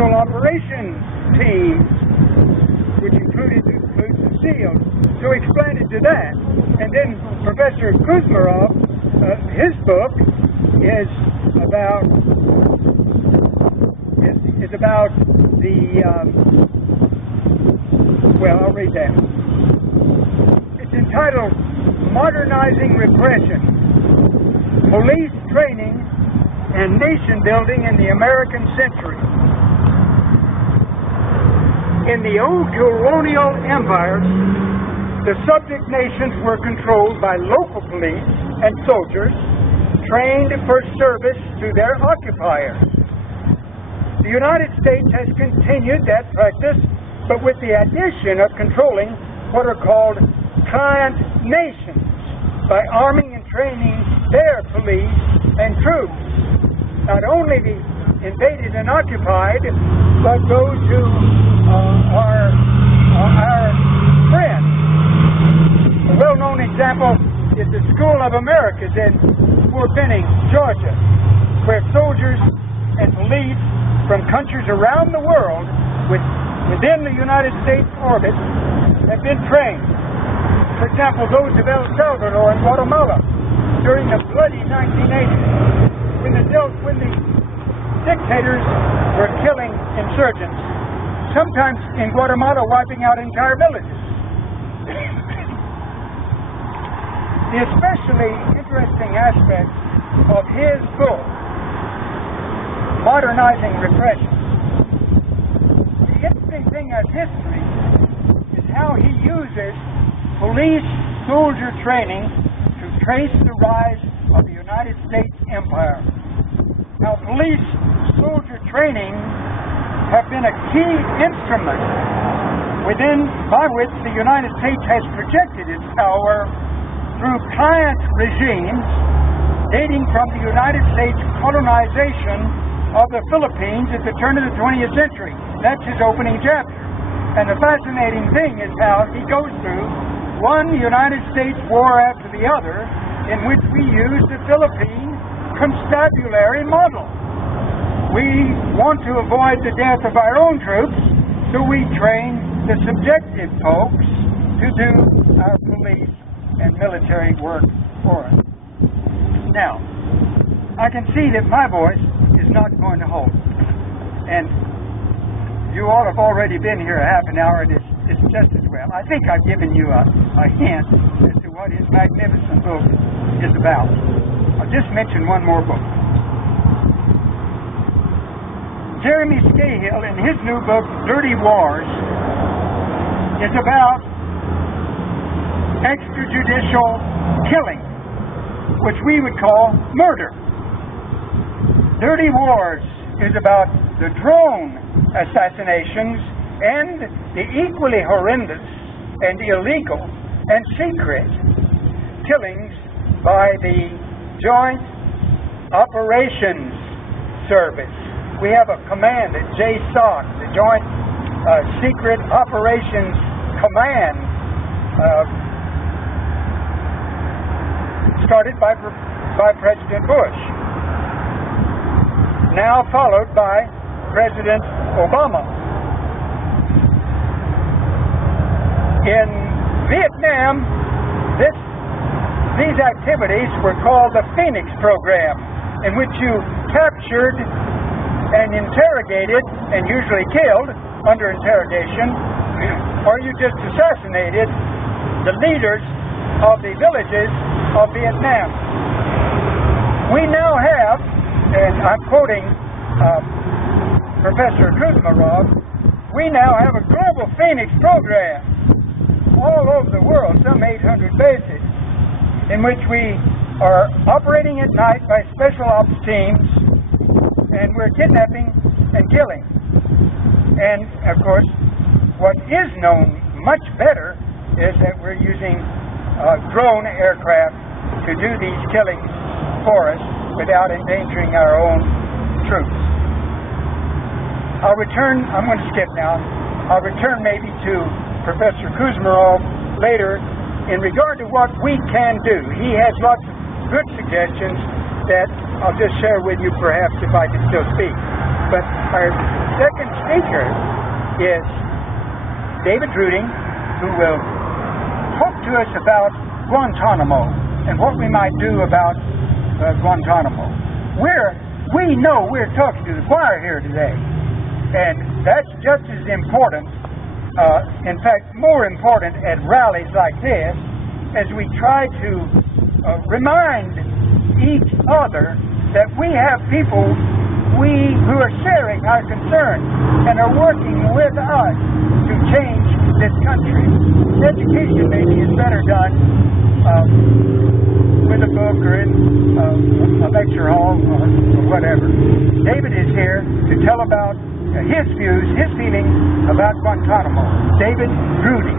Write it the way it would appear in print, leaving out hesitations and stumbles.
Special Operations teams, which includes the SEALs. So he expanded to that. And then Professor Kuzmarov, his book is about the well, I'll read that. It's entitled Modernizing Repression, Police Training and Nation Building in the American Century. In the old colonial empires, the subject nations were controlled by local police and soldiers trained for service to their occupiers. The United States has continued that practice, but with the addition of controlling what are called client nations by arming and training their police and troops, not only the invaded and occupied, but those who are our friends. A well-known example is the School of Americas in Fort Benning, Georgia, where soldiers and police from countries around the world within the United States orbit have been trained. For example, those of El Salvador and Guatemala during the bloody 1980s, when the dictators were killing insurgents, sometimes in Guatemala wiping out entire villages. The especially interesting aspect of his book, Modernizing Repression, the interesting thing of history is how he uses police-soldier training to trace the rise of the United States Empire. Now, police-soldier training have been a key instrument by which the United States has projected its power through client regimes dating from the United States colonization of the Philippines at the turn of the 20th century. That's his opening chapter. And the fascinating thing is how he goes through one United States war after the other in which we use the Philippine constabulary model. We want to avoid the death of our own troops, so we train the subjective folks to do our police and military work for us. Now, I can see that my voice is not going to hold. And you all have already been here a half an hour, and it's just as well. I think I've given you a hint as to what his magnificent book is about. I'll just mention one more book. Jeremy Scahill, in his new book, Dirty Wars, is about extrajudicial killing, which we would call murder. Dirty Wars is about the drone assassinations and the equally horrendous and illegal and secret killings by the Joint Operations Service. We have a command at JSOC, the Joint Secret Operations Command, started by President Bush, now followed by President Obama. In Vietnam, these activities were called the Phoenix Program, in which you captured and interrogated and usually killed under interrogation, or you just assassinated the leaders of the villages of Vietnam. We now have, and I'm quoting Professor Kuzmarov, we now have a global Phoenix program all over the world, some 800 bases, in which we are operating at night by special ops teams, and we're kidnapping and killing. And, of course, what is known much better is that we're using drone aircraft to do these killings for us without endangering our own troops. I'll return, I'm going to skip now, I'll return maybe to Professor Kuzmarov later in regard to what we can do. He has lots of good suggestions that I'll just share with you perhaps if I can still speak. But our second speaker is David Druding, who will talk to us about Guantanamo and what we might do about Guantanamo. We know we're talking to the choir here today, and that's just as important, in fact more important at rallies like this, as we try to remind each other that we have people who are sharing our concern and are working with us to change this country. Education maybe is better done with a book or in a lecture hall or whatever. David is here to tell about his views, his feelings about Guantanamo. David Druding.